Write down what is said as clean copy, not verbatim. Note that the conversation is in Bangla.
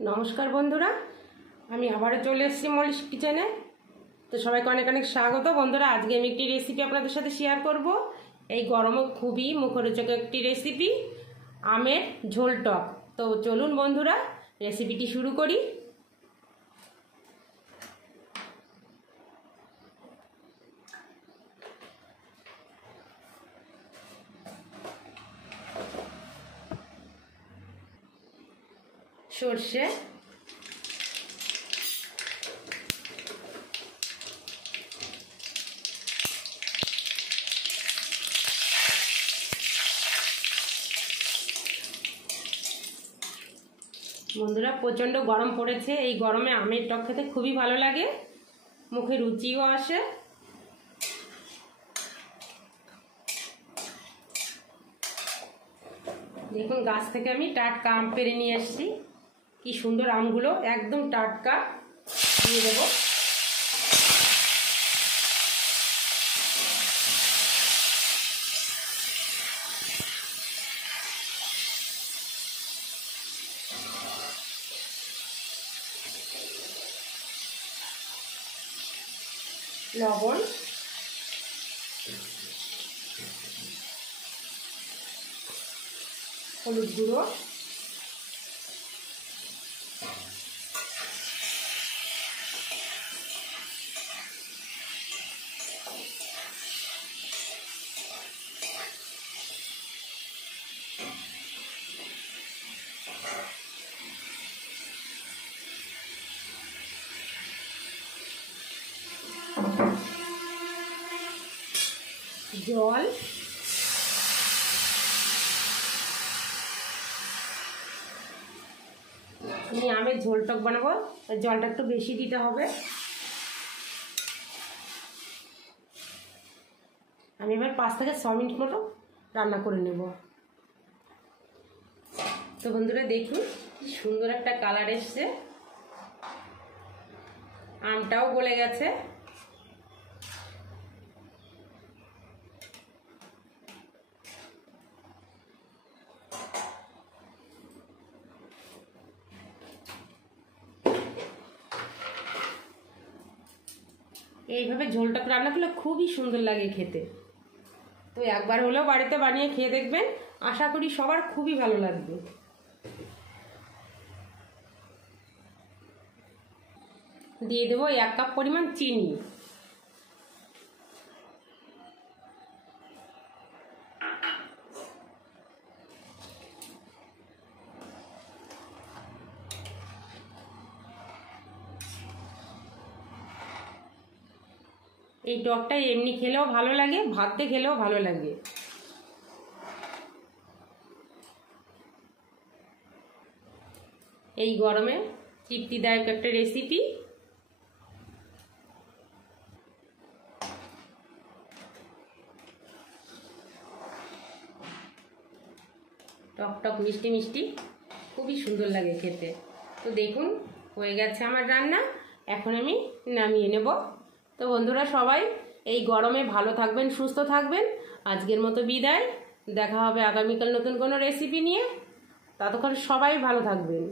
নমস্কার বন্ধুরা, আমি আবারও চলে এসেছি মলিস কিচেনে। তো সবাইকে অনেক অনেক স্বাগত বন্ধুরা। আজকে আমি একটি রেসিপি আপনাদের সাথে শেয়ার করব। এই গরমে খুবই মুখরোচক একটি রেসিপি, আমের ঝোল টক। তো চলুন বন্ধুরা, রেসিপিটি শুরু করি। সর্ষে, বন্ধুরা প্রচণ্ড গরম পড়েছে। এই গরমে আমের টক খেতে খুবই ভালো লাগে, মুখে রুচিও আসে। দেখুন, গাছ থেকে আমি টাটকা আম পেড়ে নিয়ে এসেছি। কি সুন্দর আমগুলো, একদম টাটকা। দিয়ে দেবো লবণ, হলুদ গুঁড়ো, জল, আমি আমের ঝোল টক বানাবো, জলটা একটু বেশি দিতে হবে। আমি এবার 5 থেকে 6 মিনিট মতো রান্না করে নেব। তো বন্ধুরা দেখুন, কি সুন্দর একটা কালার এসছে, আমটাও গলে গেছে। এইভাবে ঝোলটা রান্না করলে খুবই সুন্দর লাগে খেতে। তো একবার হলেও বাড়িতে বানিয়ে খেয়ে দেখবেন, আশা করি সবার খুবই ভালো লাগবে। দিয়ে দেবো 1 কাপ পরিমাণ চিনি। এই টকটা এমনি খেলেও ভালো লাগে, ভাতে খেলেও ভালো লাগে। এই গরমে তৃপ্তিদায়ক একটা রেসিপি। টক টক মিষ্টি মিষ্টি, খুবই সুন্দর লাগে খেতে। তো দেখুন, হয়ে গেছে আমার রান্না, এখন আমি নামিয়ে নেব। তো বন্ধুরা সবাই এই গরমে ভালো থাকবেন, সুস্থ থাকবেন। আজকের মতো বিদায়, দেখা হবে আগামীকাল নতুন কোনো রেসিপি নিয়ে। ততক্ষণ সবাই ভালো থাকবেন।